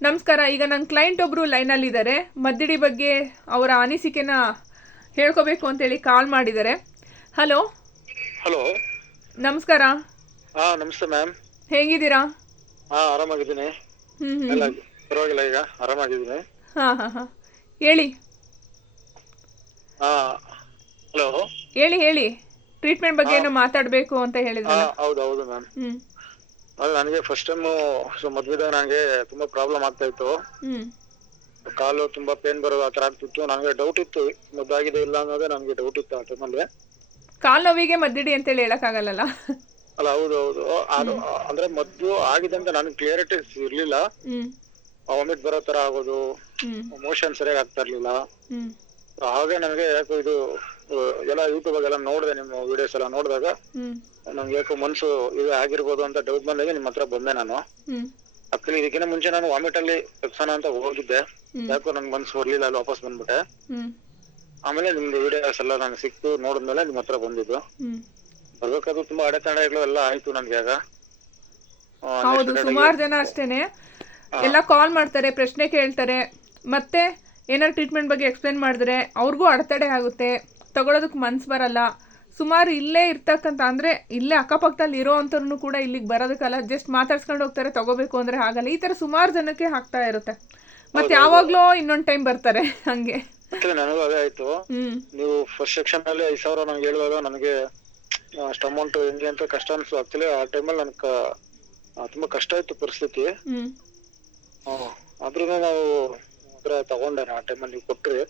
ನಮಸ್ಕಾರ ಈಗ ನನ್ನ ಕ್ಲೈಂಟ್ ಒಬ್ಬರು ಲೈನಲ್ಲಿದ್ದಾರೆ ಮದ್ದಿಡಿ ಬಗ್ಗೆ ಅವರ ಅನಿಸಿಕೆನ ಹೇಳ್ಕೋಬೇಕು ಅಂತೇಳಿ ಕಾಲ್ ಮಾಡಿದ್ದಾರೆ. ಹಲೋ ಹಲೋ ನಮಸ್ಕಾರ. ಹಾ ನಮಸ್ತೆ ಮ್ಯಾಮ್ ಹೇಗಿದ್ದೀರಾ? ಹಾ ಆರಾಮಾಗಿದ್ದೀನಿ. ಹ್ಞೂ ಹ್ಮ್. ಎಲ್ಲ ಪರವಾಗಿಲ್ಲ ಈಗ ಆರಾಮಾಗಿದ್ದೀನಿ. ಹಾ ಹಾ ಹಾ. ಹೇಳಿ. ಹಾ ಹಲೋ? ಹೇಳಿ ಹೇಳಿ. ಟ್ರೀಟ್ಮೆಂಟ್ ಬಗ್ಗೆ ಏನೋ ಮಾತಾಡಬೇಕು ಅಂತ ಹೇಳಿದ್ರಲ್ಲ. ಹೌದು ಹೌದು ಮ್ಯಾಮ್ ಹ್ಞೂ ಅದು ನನಗೆ ಫಸ್ಟ್ ಟೈಮ್ ಸೊ ಮದ್ವೆದಾಗ ನನಗೆ ತುಂಬಾ ಪ್ರಾಬ್ಲಮ್ ಆಗ್ತಾ ಇತ್ತು. ಕಾಲು ತುಂಬಾ ಪೇನ್ ಬರೋದು ಆತರ ಥರ ಆಗ್ತಿತ್ತು. ನನಗೆ ಡೌಟ್ ಇತ್ತು. ಮದ್ದಾಗಿದೆ ಇಲ್ಲ ಅನ್ನೋದೇ ನನಗೆ ಡೌಟ್ ಇತ್ತು ಆ ಟೈಮಲ್ಲಿ ಕಾಲು ನೋವಿಗೆ ಮದ್ದಿಡಿ ಹೇಳಕ್ ಆಗಲ್ಲ ಅಲ್ಲ ಹೌದು ಹೌದು. ಅದು ಅಂದ್ರೆ ಮದ್ದು ಆಗಿದೆ ಅಂತ ನನಗೆ ಕ್ಲಿಯರಿಟಿ ಇರ್ಲಿಲ್ಲ. ವಾಮಿಟ್ ಬರೋ ತರ ಆಗೋದು. ಮೋಷನ್ ಸರಿಯಾಗಿ ಆಗ್ತಾ ಇರ್ಲಿಲ್ಲ. ಹಾಗೆ ನನಗೆ ಯಾಕೋ ಇದು ಎಲ್ಲ ಯೂಟ್ಯೂಬ್ ಎಲ್ಲ ನೋಡಿದೆ ನಿಮ್ಮ ವಿಡಿಯೋಸ್ ಎಲ್ಲ ನೋಡಿದಾಗ. ನಂಗೆ ಯಾಕೋ ಮನ್ಸು ಇದು ಆಗಿರ್ಬೋದು ಅಂತ ಡೌಟ್ ಬಂದಾಗ ನಿಮ್ಮ ಹತ್ರ ಬಂದೆ ನಾನು. ಆಕ್ಚುಲಿ ಇದಕ್ಕಿಂತ ಮುಂಚೆ ನಾನು ವಾಮಿಟ್ ಅಲ್ಲಿ ತಪ್ಸೋಣ ಅಂತ ಹೋಗಿದ್ದೆ. ಯಾಕೋ ನನ್ ಮನ್ಸು ಬರ್ಲಿಲ್ಲ ಅಲ್ಲಿ ವಾಪಸ್ ಬಂದ್ಬಿಟ್ಟೆ. ಆಮೇಲೆ ನಿಮ್ದು ವಿಡಿಯೋಸ್ ಎಲ್ಲ ನಾನು ಸಿಕ್ತು ನೋಡಿದ್ಮೇಲೆ ನಿಮ್ಮ ಹತ್ರ ಬಂದಿದ್ದು. ಬರ್ಬೇಕಾದ್ರೆ ತುಂಬಾ ಅಡೆತಡೆಗಳು ಎಲ್ಲ ಆಯ್ತು ನನ್ಗೆ ಆಗ. ಹೌದು ಸುಮಾರು ಜನ ಅಷ್ಟೇನೆ. ಎಲ್ಲ ಕಾಲ್ ಮಾಡ್ತಾರೆ ಪ್ರಶ್ನೆ ಕೇಳ್ತಾರೆ. ಮತ್ತೆ ಏನಾದ್ರು ಟ್ರೀಟ್ಮೆಂಟ್ ಬಗ್ಗೆ ಎಕ್ಸ್ಪ್ಲೇನ್ ಮಾಡಿದ್ರೆ ಅವ್ರಿಗೂ ಅಡೆತಡೆ ಆಗುತ್ತೆ. ತಗೊಳೋದಕ್ಕೆ ಮನ್ಸು ಬರಲ್ಲ. ಸುಮಾರು ಇಲ್ಲೇ ಇರ್ತಕ್ಕಂಥ ಅಂದರೆ ಇಲ್ಲೇ ಅಕ್ಕಪಕ್ಕದಲ್ಲಿ ಇರೋ ಅಂಥವ್ರು ಕೂಡ ಇಲ್ಲಿಗೆ ಬರೋದಕ್ಕಲ್ಲ. ಜಸ್ಟ್ ಮಾತಾಡ್ಸ್ಕೊಂಡು ಹೋಗ್ತಾರೆ ತಗೋಬೇಕು ಅಂದರೆ ಆಗಲ್ಲ ಈ ಥರ ಸುಮಾರು ಜನಕ್ಕೆ ಹಾಕ್ತಾ ಇರುತ್ತೆ. ಮತ್ತೆ ಯಾವಾಗಲೂ ಇನ್ನೊಂದು ಟೈಮ್ ಬರ್ತಾರೆ ಹಂಗೆ. ನನಗೂ ಅದೇ ಆಯ್ತು. ನೀವು ಫಸ್ಟ್ ಸೆಕ್ಷನ್ ಅಲ್ಲಿ ಐದು ಸಾವಿರ ನಂಗೆ ಹೇಳುವಾಗ ನನಗೆ ಅಷ್ಟು ಅಮೌಂಟ್ ಹೆಂಗೆ ಅಂತ ಕಷ್ಟ ಅನ್ಸು ಆಕ್ಚುಲಿ ಆ ಟೈಮಲ್ಲಿ ನನ್ಗೆ ತುಂಬಾ ಕಷ್ಟ ಆಯ್ತು ಪರಿಸ್ಥಿತಿ. ಆದ್ರೂ ನಾವು ತಗೊಂಡೆ ಆ ಟೈಮಲ್ಲಿ ನೀವು ಕೊಟ್ರಿ.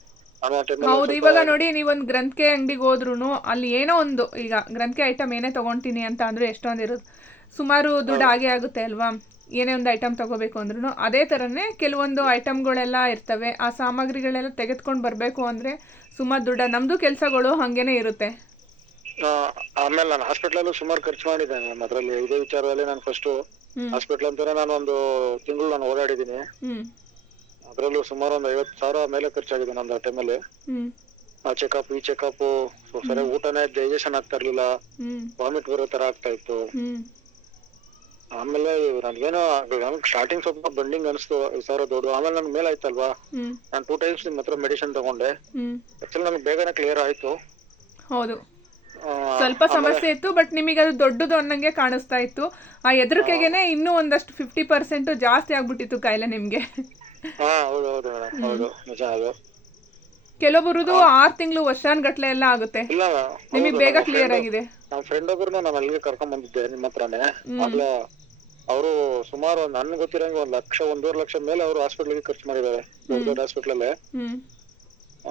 ಹೌದು ಇವಾಗ ನೋಡಿ ನೀವೊಂದು ಗ್ರಂಥಿಕೆ ಅಂಗಡಿಗೆ ಹೋದ್ರೂ ಅಲ್ಲಿ ಏನೋ ಒಂದು ಈಗ ಗ್ರಂಥಿಕೆ ಐಟಮ್ ಏನೇ ತಗೊಂತೀನಿ ಅಂತ ಅಂದ್ರೆ ಎಷ್ಟೊಂದು ಇರುತ್ತೆ ಸುಮಾರು ದುಡ್ಡು ಆಗೇ ಆಗುತ್ತೆ ಅಲ್ವಾ? ಏನೇ ಒಂದು ಐಟಮ್ ತಗೋಬೇಕು ಅಂದ್ರೂ ಅದೇ ಥರನೇ ಕೆಲವೊಂದು ಐಟಮ್ಗಳೆಲ್ಲ ಇರ್ತವೆ. ಆ ಸಾಮಗ್ರಿಗಳೆಲ್ಲ ತೆಗೆದುಕೊಂಡು ಬರಬೇಕು ಅಂದ್ರೆ ಸುಮಾರು ದುಡ್ಡ ನಮ್ದು ಕೆಲಸಗಳು ಹಾಗೇನೆ ಇರುತ್ತೆ. ಆಮೇಲೆ ನಾನು ಹಾಸ್ಪಿಟಲ್ ಸುಮಾರು ಖರ್ಚು ಮಾಡಿದ್ದೆ ನಾನು ಅದ್ರಲ್ಲಿ. ಇದೇ ವಿಚಾರದಲ್ಲಿ ನಾನು ಫಸ್ಟ್ ಹಾಸ್ಪಿಟಲ್ ಅಂತಾನೆ ನಾನು ಒಂದು ತಿಂಗಳು ನಾನು ಓಡಾಡಿದ್ದೀನಿ. ಅದರಲ್ಲೂ ಸುಮಾರು ಒಂದು ಐವತ್ತು ಸಾವಿರ ಮೇಲೆ ಖರ್ಚಾಗಿದೆ ನಂದು ಆ ಟೈಮಲ್ಲಿ ಹ್ಮ್. ಆ ಚೆಕಪ್ ಈ ಚೆಕಪ್ ಸರಿಯಾಗಿ ಊಟನೇ ಡೈಜೆಷನ್ ಆಗ್ತಾ ಇರ್ಲಿಲ್ಲ. ಹ್ಮ್. ವಾಮಿಟ್ ಬರೋ ತರ ಆಗ್ತಾ ಇತ್ತು. ಆಮೇಲೆ ನನ್ಗೇನೋ ನಮ್ಗೆ ಸ್ಟಾರ್ಟಿಂಗ್ ಸ್ವಲ್ಪ ಬಂಡಿಂಗ್ ಅನಿಸ್ತು ಈ ಸಾವಿರ ದೊಡ್ಡ ಆಮೇಲೆ ನನ್ಗೆ ಮೇಲೆ ಆಯ್ತಲ್ವಾ ನಾನ್ ನಾನು ಟೂ ಟೈಮ್ಸ್ ನಿಮ್ಮ ಹತ್ರ ಮೆಡಿಸಿನ್ ತಗೊಂಡೆ. ಹ್ಮ್. ಆಕ್ಚುಲಿ ನಮ್ಗೆ ಬೇಗನೆ ಕ್ಲಿಯರ್ ಆಯ್ತು. ಹೌದು. ಆ, ಸ್ವಲ್ಪ ಸಮಸ್ಯೆ ಇತ್ತು ಬಟ್ ನಿಮಗೆ ಅದು ದೊಡ್ಡದು ಅನ್ನಂಗೆ ಕಾಣಿಸ್ತಾ ಇತ್ತು. ಆ ಎದುರಿಕೆಗೆನೆ ಇನ್ನೂ ಒಂದಷ್ಟು ಫಿಫ್ಟಿ ಪರ್ಸೆಂಟ್ ಜಾಸ್ತಿ ಆಗ್ಬಿಟ್ಟಿತ್ತು ಕಾಯಿಲೆ ನಿಮಗೆ. ಹಾ ಹೌದು ಹೌದು ಮೇಡಮ್ ಹೌದು ನಿಜ ಅದು ಕೆಲವೊಬ್ಬರದು ಆರು ತಿಂಗಳು ವರ್ಷಾನ್ಗಟ್ಲೆ ಎಲ್ಲ ಆಗುತ್ತೆ. ಇಲ್ಲ ನಿಮಗೆ ಬೇಗ ಕ್ಲಿಯರ್ ಆಗಿದೆ. ನಮ್ಮ ಫ್ರೆಂಡ್ ಒಬ್ರು ನಾನು ಅಲ್ಲಿಗೆ ಕರ್ಕೊಂಡ್ ಬಂದಿದ್ದೆ ನಿಮ್ಮ ಹತ್ರನೇ. ಆಗ್ಲೇ ಅವರು ಸುಮಾರು ನನ್ಗೆ ಗೊತ್ತಿರಂಗೆ ಒಂದ್ ಲಕ್ಷ ಒಂದೂವರೆ ಲಕ್ಷ ಮೇಲೆ ಅವರು ಹಾಸ್ಪಿಟಲ್ಗೆ ಖರ್ಚು ಮಾಡಿದ್ದಾರೆ ದೊಡ್ಡ ದೊಡ್ಡ ಹಾಸ್ಪಿಟ್ಲಲ್ಲೇ ಹ್ಮ್.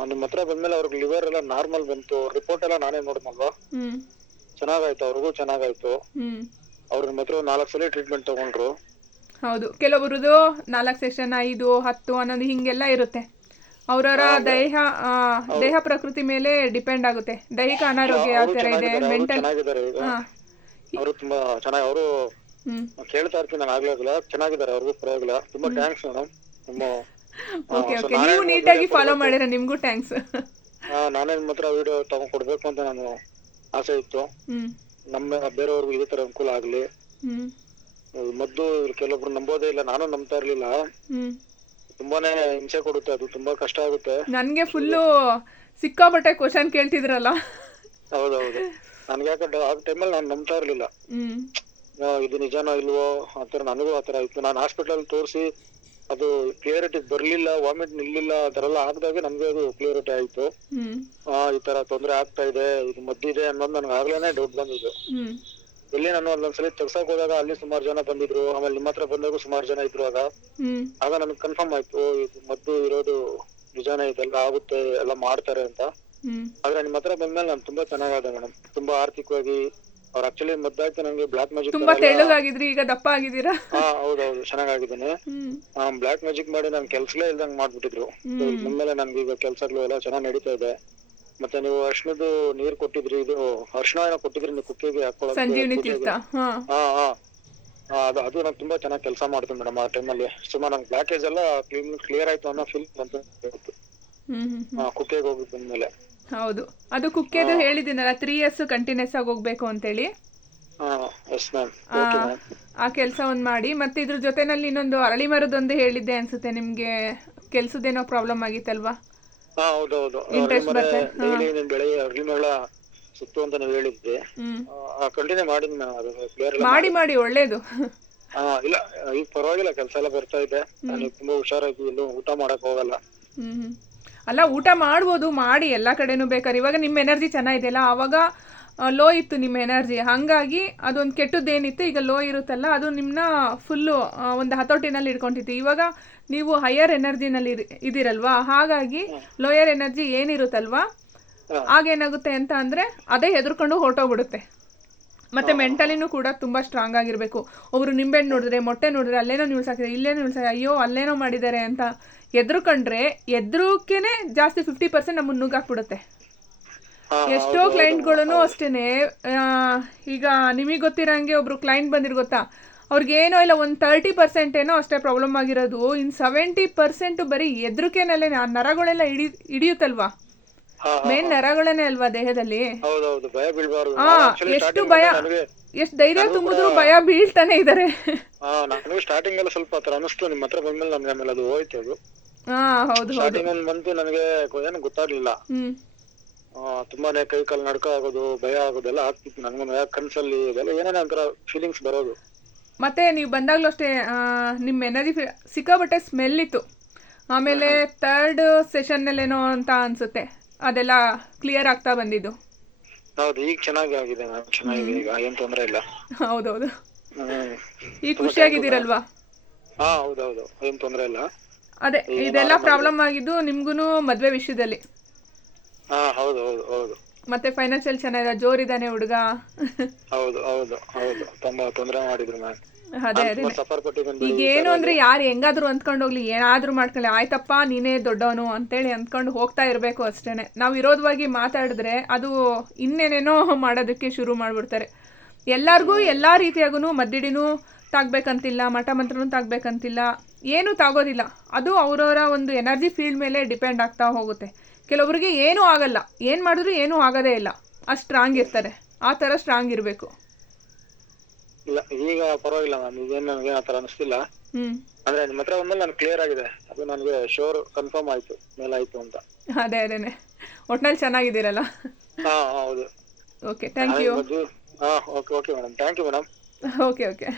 ನಿಮ್ಮ ಹತ್ರ ಬಂದ್ಮೇಲೆ ಅವ್ರಿಗೆ ಲಿವರ್ ಎಲ್ಲ ನಾರ್ಮಲ್ ಬಂತು ರಿಪೋರ್ಟ್ ಎಲ್ಲ ನಾನೇ ನೋಡಿದ್ನಲ್ವಾ ಹ್ಮ್. ಚೆನ್ನಾಗಾಯ್ತು ಅವ್ರಿಗೂ ಚೆನ್ನಾಗಾಯ್ತು. ಹ್ಮ್. ಅವ್ರ ನಿಮ್ಮ ಹತ್ರ ನಾಲ್ಕು ಸಲ ಟ್ರೀಟ್ಮೆಂಟ್ ತಗೊಂಡ್ರು. ಹೌದು. ಕೆಲವರದು ನಾಲ್ಕು ಸೆಷನ್ ಐದು ಹತ್ತು ಅನ್ನೋದು ಹಿಂಗೆಲ್ಲ ಇರುತ್ತೆ. ಅವರವರ ದೇಹ ದೇಹ ಪ್ರಕೃತಿ ಮೇಲೆ ಡಿಪೆಂಡ್ ಆಗುತ್ತೆ. ದೈಹಿಕ ಅನಾರೋಗ್ಯ ಯಾವ ತರ ಇದೆ ಮೆಂಟಲ್ ಅವರು ತುಂಬಾ ಚೆನ್ನಾಗಿ ಅವರು ಕೇಳ್ತಾ ಇರ್ತೀನಿ ನಾನು ಆಗ್ಲಾಗಿಲ್ಲ ಚೆನ್ನಾಗಿದ್ದಾರೆ ಅವ್ರಿಗೂ ಪರವಾಗಿಲ್ಲ. ತುಂಬಾ ಥ್ಯಾಂಕ್ಸ್ ಮೇಡಮ್ ನಿಮ್ಮ ಓಕೆ ಓಕೆ ನೀವು ನೀಟಾಗಿ ಫಾಲೋ. ಮಾಡಿರ ನಿಮಗೂ ಥ್ಯಾಂಕ್ಸ್ ಆ, ನಾನೇ ನಿಮ್ಮ ಹತ್ರ ವಿಡಿಯೋ ತಗೊಂಡ್ ಕೊಡ್ಬೇಕು ಅಂತ ನಾನು ಆಸೆ ಇತ್ತು. ನಮ್ಮ ಬೇರೆಯವ್ರಿಗೂ ಇದೇ ತರ ಅನುಕೂಲ ಆಗ್ಲಿ. ಹ್ಮ್. ಮದ್ದು ಕೆಲವೊಬ್ರು ನಂಬೋದೇ ಇಲ್ಲ ನಾನು ನಂಬ್ತಾ ಇರ್ಲಿಲ್ಲ. ಹ್ಮ್. ತುಂಬಾನೇ ಹಿಂಸೆ ಕೊಡುತ್ತೆ ಅದು ತುಂಬಾ ಕಷ್ಟ ಆಗುತ್ತೆ. ನನ್ಗೆ ಫುಲ್ಲು ಸಿಕ್ಕಾಪಟ್ಟೆ ಕ್ವಶನ್ ಕೇಳ್ತಿದ್ರಲ್ಲ. ಹೌದೌದು. ನನ್ಗೆ ಯಾಕಂದ್ರೆ ಆ ಟೈಮಲ್ಲಿ ನಾನು ನಂಬ್ತಾ ಇರ್ಲಿಲ್ಲ. ಹ್ಮ್. ಆ, ಇದು ನಿಜಾನೋ ಇಲ್ವೋ ಆತರ ನನಗೂ ಆತರ ಇತ್ತು. ನಾನು ಹಾಸ್ಪಿಟಲ್ ತೋರಿಸಿ ಅದು ಕ್ಲಿಯರಿಟಿ ಬರ್ಲಿಲ್ಲ ವಾಮಿಟ್ ನಿಲ್ಲಿಲ್ಲ ಆತರ ತರ ಎಲ್ಲ ಆಗ್ದಾಗೆ ನಮ್ಗೆ ಅದು ಕ್ಲಿಯರಿಟಿ ಆಯ್ತು. ಹ್ಮ್. ಆ ಈ ತರ ತೊಂದ್ರೆ ಆಗ್ತಾ ಇದೆ ಇದು ಮದ್ದಿದೆ ಅನ್ನೋದು ನನ್ಗೆ ಆಗ್ಲೇನೆ ಡೌಟ್ ಬಂದಿದ್ದು. ಹ್ಮ್. ಇಲ್ಲಿ ನಾನು ಒಂದೊಂದ್ಸಲಿ ತೆಗ್ಸಕ್ ಹೋದಾಗ ಅಲ್ಲಿ ಸುಮಾರು ಜನ ಬಂದಿದ್ರು ಆಮೇಲೆ ನಿಮ್ಮ ಹತ್ರ ಬಂದಾಗೂ ಸುಮಾರು ಜನ ಇದ್ರು ಆಗ. ಹ್ಮ್. ಆಗ ನನ್ಗೆ ಕನ್ಫರ್ಮ್ ಆಯ್ತು ಇದು ಮದ್ದು ಇರೋದು ನಿಜಾನೇ ಇದೆಲ್ಲ ಆಗುತ್ತೆ ಎಲ್ಲ ಮಾಡ್ತಾರೆ ಅಂತ. ಹ್ಮ್. ಆದ್ರೆ ನಿಮ್ಮ ಹತ್ರ ಬಂದ್ಮೇಲೆ ನಾನು ತುಂಬಾ ಚೆನ್ನಾಗಾದೆ ಮೇಡಮ್ ತುಂಬಾ ಆರ್ಥಿಕವಾಗಿ ಅವ್ರು ಆಕ್ಚುಲಿ ಮದ್ದಾಯ್ತು ನಂಗೆ ಬ್ಲಾಕ್ ಮ್ಯಾಜಿಕ್ ತುಂಬಾ ತೆಳ್ಳಗಾಗಿದ್ರಿ ಈಗ ದಪ್ಪ ಆಗಿದ್ದೀರಾ? ಹಾ ಹೌದೌದು ಚೆನ್ನಾಗಿದ್ದೀನಿ ಆ ಬ್ಲಾಕ್ ಮ್ಯಾಜಿಕ್ ಮಾಡಿ ನಾನ್ ಕೆಲ್ಸಗಳೇ ಇಲ್ದಂಗ್ ಮಾಡ್ಬಿಟ್ಟಿದ್ರು. ನಿಮ್ಮೇಲೆ ನನ್ಗೆ ಈಗ ಕೆಲ್ಸಗಳು ಎಲ್ಲ ಚೆನ್ನಾಗಿ ನಡೀತಾ ಇದೆ. ಮತ್ತೆ ನೀವು ಅರ್ಶನದ್ದು ನೀರ್ ಕೊಟ್ಟಿದ್ರಿ ಇದು ಅರ್ಶನ ಏನೋ ಕೊಟ್ಟಿದ್ರಿ ನೀವು ಕುಕ್ಕಿಗೆ ಸಂಜೀವನಿ. ತೀರ್ಥ ಹಾ. ಹಾ ಅದು ಅದು ನಂಗೆ ತುಂಬಾ ಚೆನ್ನಾಗಿ ಕೆಲಸ ಮಾಡ್ತೀನಿ ಮೇಡಮ್ ಆ ಟೈಮಲ್ಲಿ ಸುಮಾರು ನಂಗೆ ಬ್ಲಾಕೇಜ್ ಎಲ್ಲ ಕ್ಲೀನ್ ಕ್ಲಿಯರ್ ಆಯ್ತು ಅನ್ನೋ ಫೀಲ್ ಬಂತು. ಹ್ಮ್ ಹ್ಮ್ ಹ್ಮ್. ಕುಕ್ಕೆಗೆ ಹೋಗಿ ಬಂದ್ಮೇಲೆ. ಹೌದು. ಅದು ಕುಕ್ಕೆದು ಹೇಳಿದ್ದೀನಲ್ಲ ತ್ರೀ ಇಯರ್ಸ್ ಕಂಟಿನ್ಯೂಸ್ ಆಗಿ ಹೋಗ್ಬೇಕು ಅಂತೇಳಿ? ಹಾ ಎಸ್ ಮ್ಯಾಮ್ ಓಕೆ ಮ್ಯಾಮ್ ಆ ಕೆಲಸ ಒಂದ್ ಮಾಡಿ ಮತ್ತೆ ಇದ್ರ ಜೊತೆನಲ್ಲಿ ಇನ್ನೊಂದು ಅರಳಿ ಮರದೊಂದು ಹೇಳಿದ್ದೆ ಅನ್ಸುತ್ತೆ ನಿಮಗೆ. ಕೆಲ್ಸದ್ದೇನೋ ಪ್ರಾಬ್ಲಮ್ ಆಗಿತ್ತಲ್ವಾ? ಹಾ ಹೌದೌದು. ಬೆಳೆಯ ಬರುತ್ತೆ. ಡೈಲಿ ನಿಮ್ ಬೆಳೆ ಅರ್ಲಿ ಮೇಳ ಸುತ್ತು ಅಂತ ನಾವು ಹೇಳಿದ್ದೆ. ಕಂಟಿನ್ಯೂ ಮಾಡಿದ್ ನಾನು. ಅದು ಕ್ಲಿಯರ್ ಮಾಡಿ ಮಾಡಿ ಒಳ್ಳೇದು. ಹಾ ಇಲ್ಲ ಈಗ ಪರವಾಗಿಲ್ಲ ಕೆಲಸ ಎಲ್ಲ ಬರ್ತಾ ಇದೆ. ನಾನು ತುಂಬಾ ಹುಷಾರಾಗಿ ಎಲ್ಲೂ ಊಟ ಮಾಡಕ್ ಹೋಗಲ್ಲ. ಹ್ಮ್ ಹ್ಮ್. ಅಲ್ಲ ಊಟ ಮಾಡ್ಬೋದು ಮಾಡಿ ಎಲ್ಲ ಕಡೆನೂ ಬೇಕಾದ್ರೆ. ಇವಾಗ ನಿಮ್ಮ ಎನರ್ಜಿ ಚೆನ್ನಾಗಿದೆಯಲ್ಲ ಆವಾಗ ಲೋ ಇತ್ತು ನಿಮ್ಮ ಎನರ್ಜಿ. ಹಾಗಾಗಿ ಅದೊಂದು ಕೆಟ್ಟದ್ದೇನಿತ್ತು ಈಗ ಲೋ ಇರುತ್ತಲ್ಲ ಅದು ನಿಮ್ಮನ್ನ ಫುಲ್ಲು ಒಂದು ಹತೋಟಿನಲ್ಲಿ ಇಟ್ಕೊಂಡಿತ್ತು ಇವಾಗ ನೀವು ಹೈಯರ್ ಎನರ್ಜಿನಲ್ಲಿ ಇದಿರಲ್ವಾ? ಹಾಗಾಗಿ ಲೋಯರ್ ಎನರ್ಜಿ ಏನಿರುತ್ತಲ್ವಾ. ಆಗೇನಾಗುತ್ತೆ ಅಂತ ಅಂದರೆ ಅದೇ ಹೆದರ್ಕೊಂಡು ಹೊರಟೋಗ್ಬಿಡುತ್ತೆ. ಮತ್ತೆ ಮೆಂಟಲಿನೂ ಕೂಡ ತುಂಬ ಸ್ಟ್ರಾಂಗ್ ಆಗಿರಬೇಕು. ಒಬ್ರು ನಿಂಬೆಹಣ್ಣು ನೋಡಿದ್ರೆ ಮೊಟ್ಟೆ ನೋಡಿದ್ರೆ ಅಲ್ಲೇನೋ ನಿಲ್ಸಾಕಿದ್ರೆ ಇಲ್ಲೇನೋ ನ್ಯೂಸ್ ಅಯ್ಯೋ ಅಲ್ಲೇನೋ ಮಾಡಿದ್ದಾರೆ ಅಂತ ಎದ್ರುಕೊಂಡ್ರೆ ಎದ್ರುಕೇನೆ ಜಾಸ್ತಿ ಫಿಫ್ಟಿ ಪರ್ಸೆಂಟ್ ನಮ್ಮನ್ನು ನುಗ್ಗಾಕ್ಬಿಡುತ್ತೆ. ಎಷ್ಟೋ ಕ್ಲೈಂಟ್ಗಳು ಅಷ್ಟೇನೆ. ಈಗ ನಿಮಗೆ ಗೊತ್ತಿರೋಂಗೆ ಒಬ್ರು ಕ್ಲೈಂಟ್ ಬಂದಿರ್ ಗೊತ್ತಾ? ಅವ್ರಿಗೇನೋ ಇಲ್ಲ ಒಂದು ತರ್ಟಿ ಪರ್ಸೆಂಟ್ ಏನೋ ಅಷ್ಟೇ ಪ್ರಾಬ್ಲಮ್ ಆಗಿರೋದು. ಇನ್ ಸೆವೆಂಟಿ ಪರ್ಸೆಂಟ್ ಬರೀ ಎದ್ರಿಕೆನಲ್ಲೇ ಆ ನರಗಳೆಲ್ಲ ಹಿಡಿ ಹಿಡಿಯುತ್ತಲ್ವಾ? ಮೇನ್ ನರಗಳೇನೆ ಅಲ್ವಾ ದೇಹದಲ್ಲಿ? ಹಾ ಎಷ್ಟು ಭಯ ನನಗೆ ಎಷ್ಟು ಧೈರ್ಯ ತುಂಬಿದ್ರು ಭಯ. ಬೀಳ್ತಾನೆ ಇದಾರೆ. ಹಾ ಸ್ಟಾರ್ಟಿಂಗ್ ಎಲ್ಲ ಸ್ವಲ್ಪ ಆತರ ಅನಿಸ್ತು. ನಿಮ್ಮ ಹತ್ರ ಬಂದ್ಮೇಲೆ ನಮ್ಗೆ ಆಮೇಲೆ ಅದು ಹೋಯ್ತು ಅದು. ಹಾ ಹೌದು ಹೌದು. ಸ್ಟಾರ್ಟಿಂಗ್ ಬಂತು ನನಗೆ ಏನು ಗೊತ್ತಾಗ್ಲಿಲ್ಲ. ತುಂಬಾನೇ ಕೈ ಕಾಲು ನಡ್ಕ ಆಗೋದು ಭಯ ಆಗೋದೆಲ್ಲ ಆಗ್ತಿತ್ತು ನನ್ಗೂ. ಯಾಕೆ ಕನಸಲ್ಲಿ ಇದೆಲ್ಲ ಏನೇನೋ ಒಂಥರ ಫೀಲಿಂಗ್ಸ್ ಬರೋದು. ಮತ್ತೆ ನೀವು ಬಂದಾಗಲೂ ಅಷ್ಟೇ ಆ, ನಿಮ್ಮ ಎನರ್ಜಿ ಸಿಕ್ಕಾಬಟ್ಟೆ ಸ್ಮೆಲ್ ಇತ್ತು. ಆಮೇಲೆ ಥರ್ಡ್ ಸೆಷನ್ನಲ್ಲೇನೋ ಅಂತ ಅನ್ಸುತ್ತೆ. ಅದೆಲ್ಲ ಕ್ಲಿಯರ್ ಆಗ್ತಾ ಬಂದಿದ್ದು. ಹೌದು ಈಗ ಚೆನ್ನಾಗಿ ಆಗಿದೆ ನಾನು ಚೆನ್ನಾಗಿದೆ ಈಗ ಏನ್ ತೊಂದ್ರೆ ಇಲ್ಲ. ಹೌದೌದು. ಹ್ಮ್. ಈಗ ಖುಷಿಯಾಗಿದ್ದೀರಲ್ವಾ? ಹಾ ಹೌದೌದು. ಏನ್ ತೊಂದ್ರೆ ಇಲ್ಲ. ಅದೇ ಇದೆಲ್ಲ ಪ್ರಾಬ್ಲಮ್ ಆಗಿದ್ದು ನಿಮ್ಗೂ ಮದುವೆ ವಿಷಯದಲ್ಲಿ. ಹಾ ಹೌದು ಹೌದು ಹೌದು. ಮತ್ತೆ ಫೈನಾನ್ಷಿಯಲ್ ಚೆನ್ನಾಗಿದೆ ಜೋರಿದ್ದಾನೆ ಹುಡುಗ. ಹೌದು ಹೌದು ಹೌದು. ತುಂಬಾ ತೊಂದರೆ ಮಾಡಿದ್ರು ಮ್ಯಾಮ್ ಅದೇ ಅದೇ. ಸಫರ್ ಪಟ್ಟಿದ್ದೀನಿ ಈಗ ಏನು ಅಂದ್ರೆ ಯಾರು ಹೆಂಗಾದ್ರೂ ಅಂದ್ಕೊಂಡು ಹೋಗ್ಲಿ ಏನಾದ್ರೂ ಮಾಡ್ಕೊಳ್ಳಿ. ಆಯ್ತಪ್ಪ ನೀನೇ ದೊಡ್ಡವನು ಅಂತೇಳಿ ಅಂದ್ಕೊಂಡು ಹೋಗ್ತಾ ಇರಬೇಕು ಅಷ್ಟೇನೆ. ನಾವು ಇರೋದ್ವಾಗಿ ಮಾತಾಡಿದ್ರೆ ಅದು ಇನ್ನೇನೇನೋ ಮಾಡೋದಕ್ಕೆ ಶುರು ಮಾಡ್ಬಿಡ್ತಾರೆ. ಎಲ್ಲರಿಗೂ ಎಲ್ಲ ರೀತಿಯಾಗೂ ಮದ್ದಿಡಿನೂ ತಾಗ್ಬೇಕಂತಿಲ್ಲ ಮಠ ಮಂತ್ರನೂ ತಾಗ್ಬೇಕಂತಿಲ್ಲ. ಏನೂ ತಾಗೋದಿಲ್ಲ. ಅದು ಅವರವರ ಒಂದು ಎನರ್ಜಿ ಫೀಲ್ಡ್ ಮೇಲೆ ಡಿಪೆಂಡ್ ಆಗ್ತಾ ಹೋಗುತ್ತೆ. ಕೆಲವೊಬ್ಬರಿಗೆ ಏನೂ ಆಗಲ್ಲ. ಏನು ಮಾಡಿದ್ರು ಏನೂ ಆಗೋದೇ ಇಲ್ಲ. ಆ ಸ್ಟ್ರಾಂಗ್ ಇರ್ತಾರೆ. ಆ ಥರ ಸ್ಟ್ರಾಂಗ್ ಇರಬೇಕು. ಇಲ್ಲ ಈಗ ಪರವಾಗಿಲ್ಲ ಮ್ಯಾಮ್ ಈಗೇನು ನನಗೆ ಆತರ ಅನಿಸ್ತಿಲ್ಲ. ಹ್ಞೂ ಅಂದ್ರೆ ನಿಮ್ಮ ಹತ್ರ ಬಂದ್ಮೇಲೆ ನನ್ಗೆ ಕ್ಲಿಯರ್ ಆಗಿದೆ. ಅದು ನನಗೆ ಶೋರ್ ಕನ್ಫರ್ಮ್ ಆಯ್ತು. ಮೇಲಾಯ್ತು ಅಂತ. ಅದೇ ಅದೇನೆ. ಒಟ್ನಲ್ಲಿ ಚೆನ್ನಾಗಿದ್ದೀರಲ್ಲ. ಹಾ ಹೌದು. ಓಕೆ ಥ್ಯಾಂಕ್ ಯು ಹಾ okay okay madam thank you madam okay okay